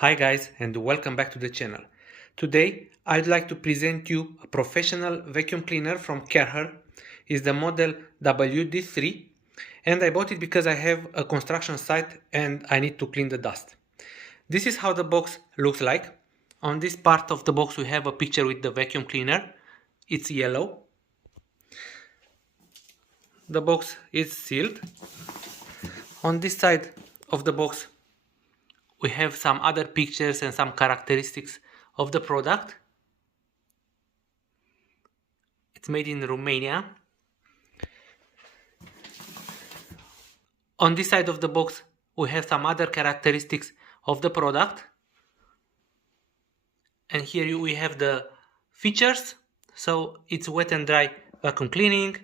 Hi guys and welcome back to the channel. Today I'd like to present you a professional vacuum cleaner from Karcher. It's the model WD3 and I bought it because I have a construction site and I need to clean the dust. This is how the box looks like. On this part of the box we have a picture with the vacuum cleaner. It's yellow. The box is sealed. On this side of the box we have some other pictures and some characteristics of the product. It's made in Romania. On this side of the box we have some other characteristics of the product. And here we have the features. So it's wet and dry vacuum cleaning,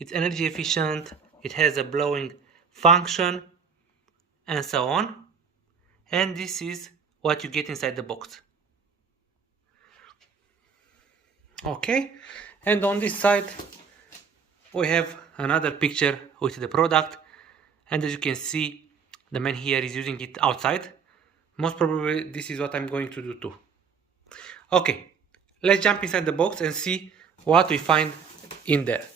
it's energy efficient, it has a blowing function, and so on. And this is what you get inside the box. Okay, and on this side we have another picture with the product, and as you can see the man here is using it outside. Most probably this is what I'm going to do too. Okay, let's jump inside the box and see what we find in there.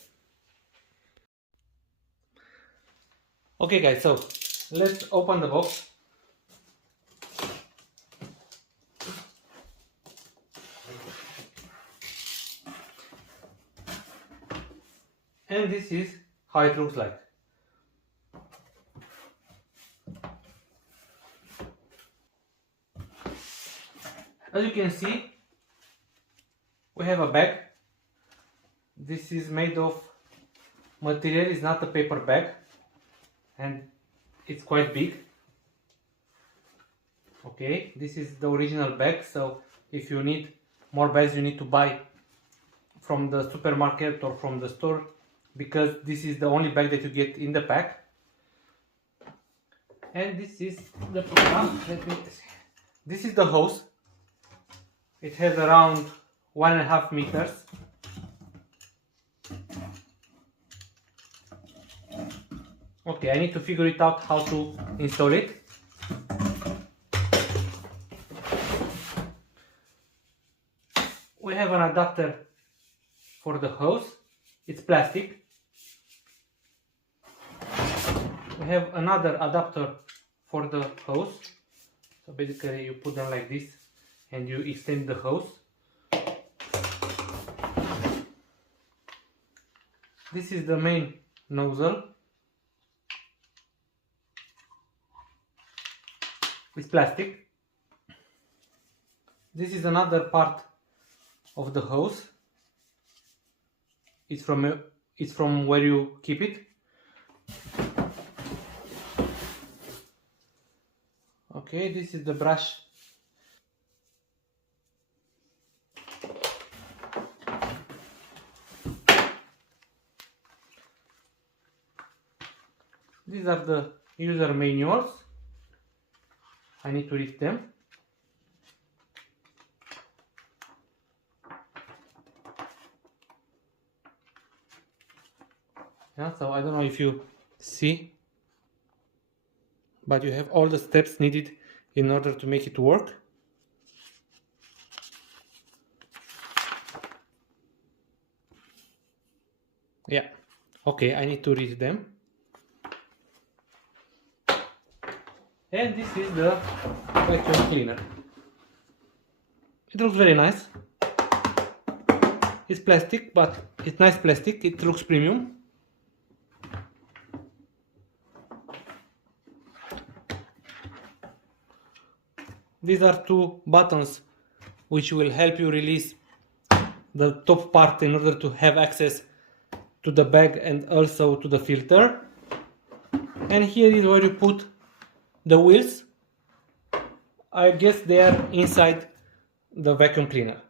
Okay guys, so let's open the box. And this is how it looks like. As you can see, we have a bag. This is made of material, it's not a paper bag, and it's quite big. Okay, this is the original bag, so if you need more bags you need to buy from the supermarket or from the store, because this is the only bag that you get in the pack. And this is the product. Let me see. This is the hose. It has around 1.5 meters. Okay, I need to figure it out how to install it. We have an adapter for the hose. It's plastic. We have another adapter for the hose. So basically you put them like this and you extend the hose. This is the main nozzle. It's plastic. This is another part of the hose. It's from where you keep it. Okay, this is the brush. These are the user manuals. I need to read them. Yeah, so I don't know if you see, but you have all the steps needed in order to make it work. Yeah, okay, I need to read them. And this is the vacuum cleaner. It looks very nice. It's plastic, but it's nice plastic. It looks premium. These are two buttons which will help you release the top part in order to have access to the bag and also to the filter. And here is where you put the wheels. I guess they are inside the vacuum cleaner.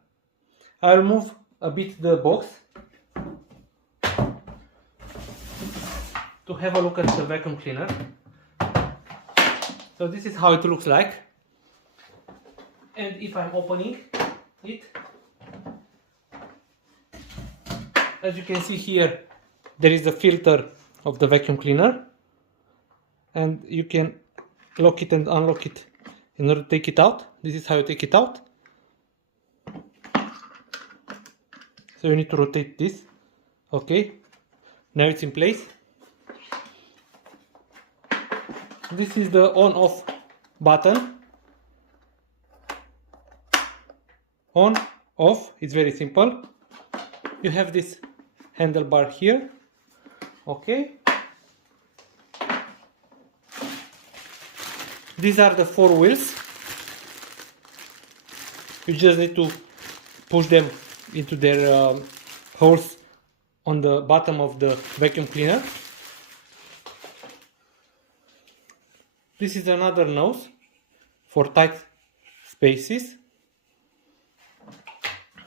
I'll move a bit the box to have a look at the vacuum cleaner. So this is how it looks like. And if I'm opening it, as you can see here, there is the filter of the vacuum cleaner, and you can lock it and unlock it in order to take it out. This is how you take it out. So you need to rotate this. Okay, now it's in place. This is the on-off button. On, off, it's very simple. You have this handlebar here. Okay. These are the 4 wheels. You just need to push them into their holes on the bottom of the vacuum cleaner. This is another nose for tight spaces.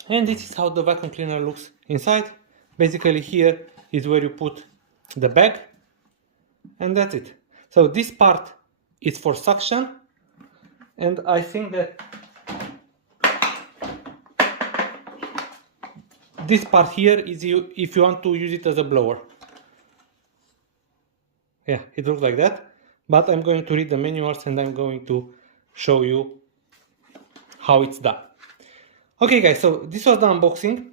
And this is how the vacuum cleaner looks inside. Basically here is where you put the bag, and that's it. So this part is for suction, and I think that this part here is if you want to use it as a blower. Yeah, it looks like that. But I'm going to read the manuals and I'm going to show you how it's done. Okay guys, so this was the unboxing.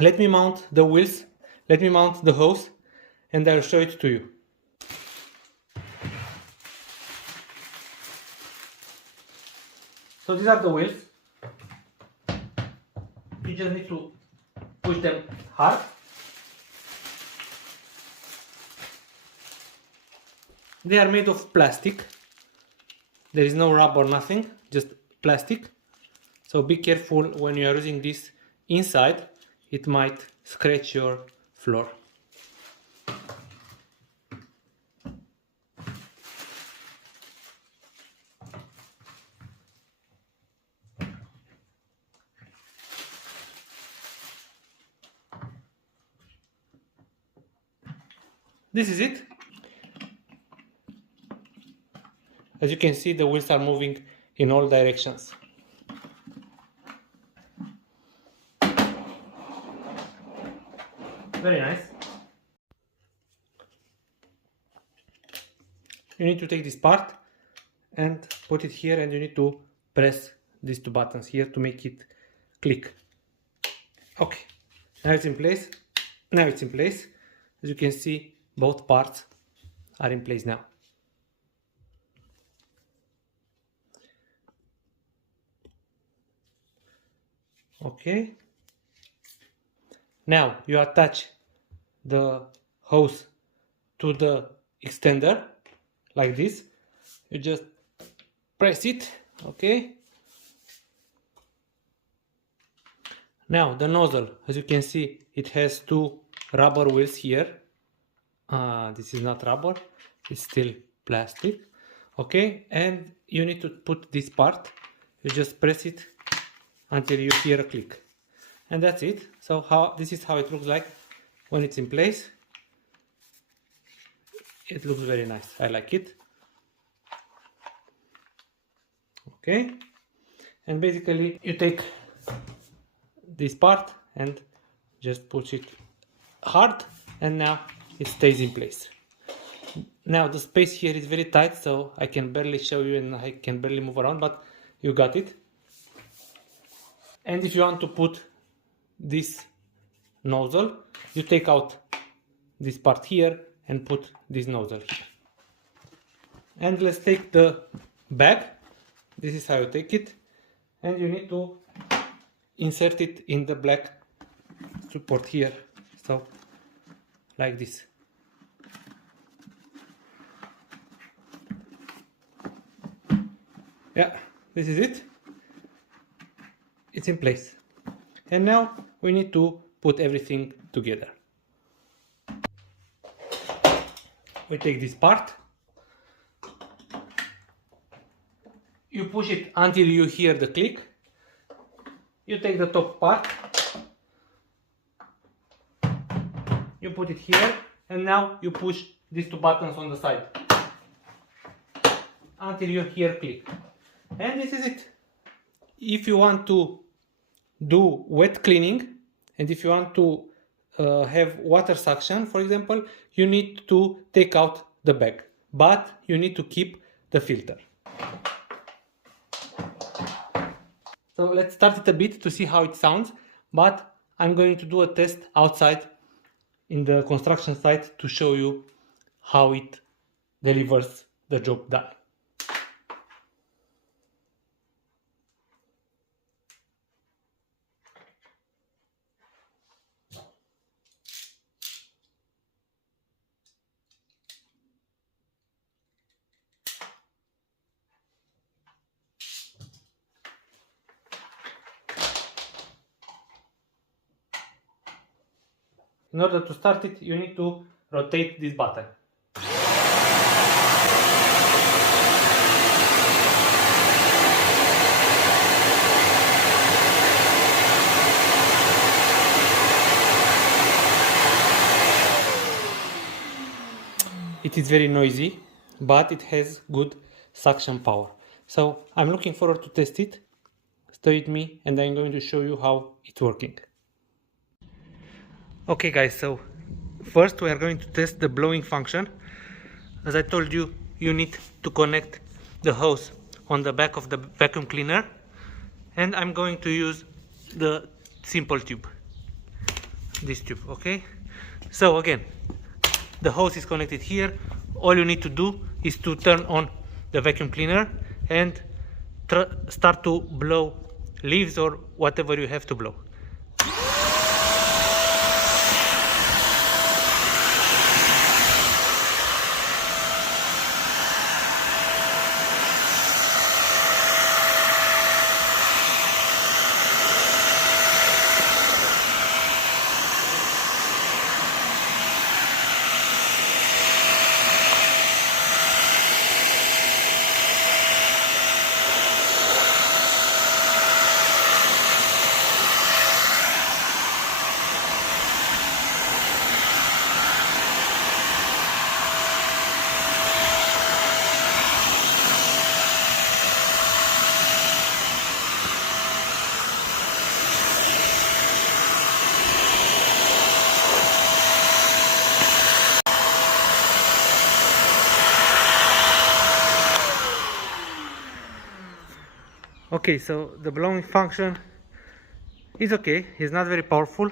Let me mount the wheels, let me mount the hose, and I'll show it to you. So these are the wheels. You just need to push them hard. They are made of plastic. There is no rubber, nothing, just plastic. So be careful when you are using this inside, it might scratch your floor. This is it. As you can see, the wheels are moving in all directions. Very nice. You need to take this part and put it here, and you need to press these 2 buttons here to make it click. Okay, now it's in place. Now it's in place. As you can see, both parts are in place now. Okay. Now you attach the hose to the extender like this. You just press it. Okay. Now the nozzle, as you can see, it has 2 rubber wheels here. This is not rubber, it's still plastic. Okay, and you need to put this part. You just press it until you hear a click, and that's it. So this is how it looks like when it's in place. It looks very nice. I like it. Okay, and basically you take this part and just push it hard, and now it stays in place. Now the space here is very tight, so I can barely show you and I can barely move around, but you got it. And if you want to put this nozzle, you take out this part here and put this nozzle here. And let's take the bag. This is how you take it, and you need to insert it in the black support here, so like this. Yeah, this is it. It's in place. And now we need to put everything together. We take this part. You push it until you hear the click. You take the top part. You put it here, and now you push these 2 buttons on the side until you hear click. And this is it. If you want to do wet cleaning, and if you want to have water suction, for example, you need to take out the bag, but you need to keep the filter. So let's start it a bit to see how it sounds, but I'm going to do a test outside in the construction site to show you how it delivers the job done. In order to start it, you need to rotate this button. It is very noisy, but it has good suction power. So I'm looking forward to test it. Stay with me and I'm going to show you how it's working. Okay guys, so first we are going to test the blowing function. As I told you, you need to connect the hose on the back of the vacuum cleaner, and I'm going to use the simple tube, this tube. Okay, so again, the hose is connected here. All you need to do is to turn on the vacuum cleaner and start to blow leaves or whatever you have to blow. Okay, so the blowing function is okay. It's not very powerful,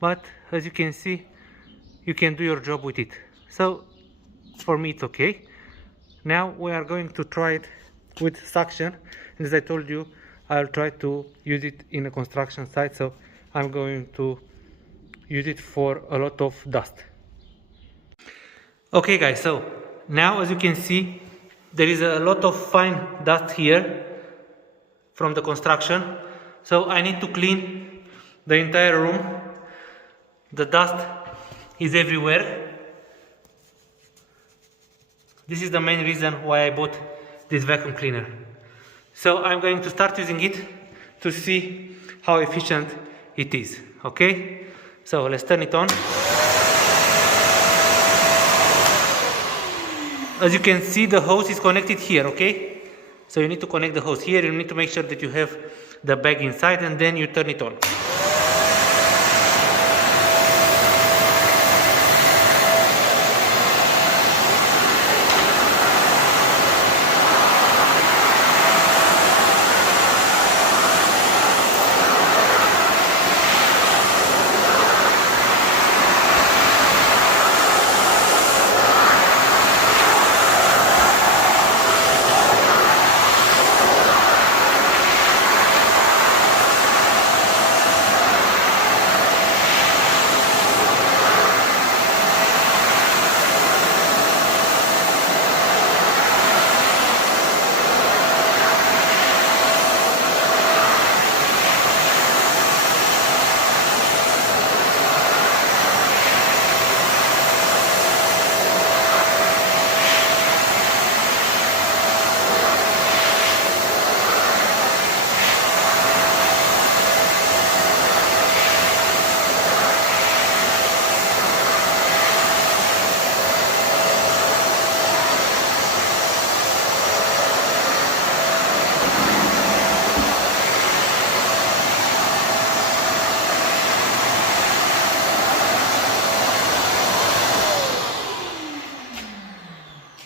but as you can see, you can do your job with it. So for me it's okay. Now we are going to try it with suction, and as I told you, I'll try to use it in a construction site, so I'm going to use it for a lot of dust. Okay guys, so now as you can see, there is a lot of fine dust here from the construction, so I need to clean the entire room. The dust is everywhere. This is the main reason why I bought this vacuum cleaner. So I'm going to start using it to see how efficient it is. Okay, so let's turn it on. As you can see, the hose is connected here. Okay, so you need to connect the hose here. You need to make sure that you have the bag inside, and then you turn it on.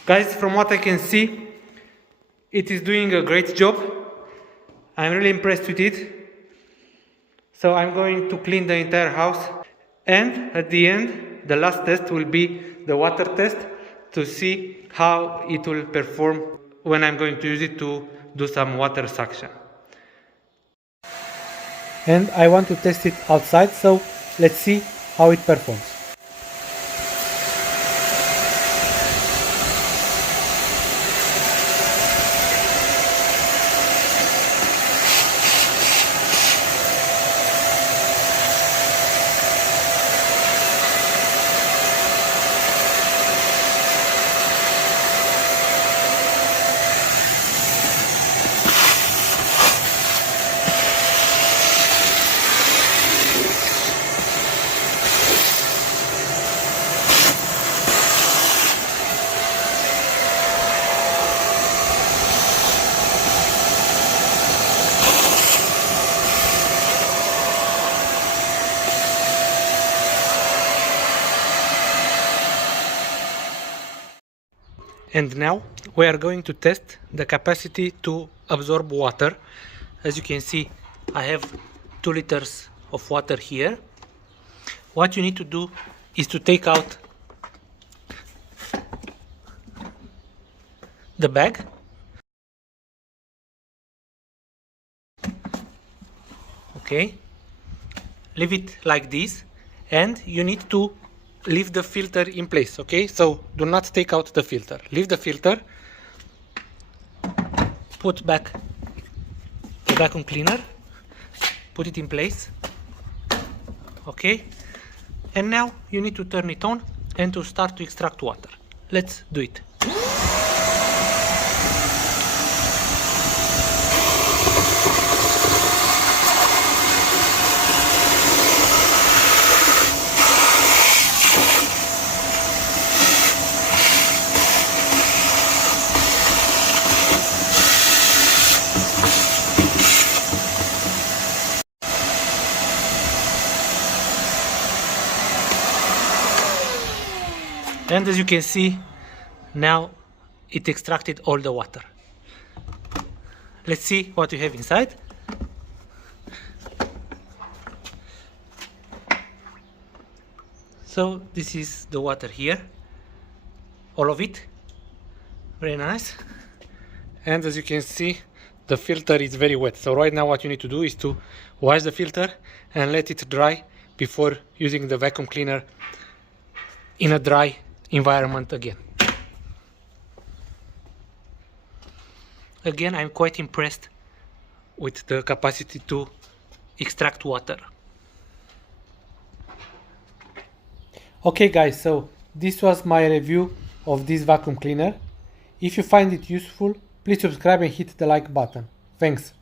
Guys, from what I can see, it is doing a great job. I'm really impressed with it. So I'm going to clean the entire house, and at the end, the last test will be the water test to see how it will perform when I'm going to use it to do some water suction. And I want to test it outside, so let's see how it performs. And now we are going to test the capacity to absorb water. As you can see, I have 2 liters of water here. What you need to do is to take out the bag. Okay, leave it like this, and you need to leave the filter in place. Okay, so do not take out the filter, leave the filter, put back the vacuum cleaner, put it in place. Okay, and now you need to turn it on and to start to extract water. Let's do it. And as you can see, now it extracted all the water. Let's see what we have inside. So this is the water here, all of it, very nice. And as you can see, the filter is very wet. So right now what you need to do is to wash the filter and let it dry before using the vacuum cleaner in a dry environment again. Again, I'm quite impressed with the capacity to extract water. Okay guys, so this was my review of this vacuum cleaner. If you find it useful, please subscribe and hit the like button. Thanks.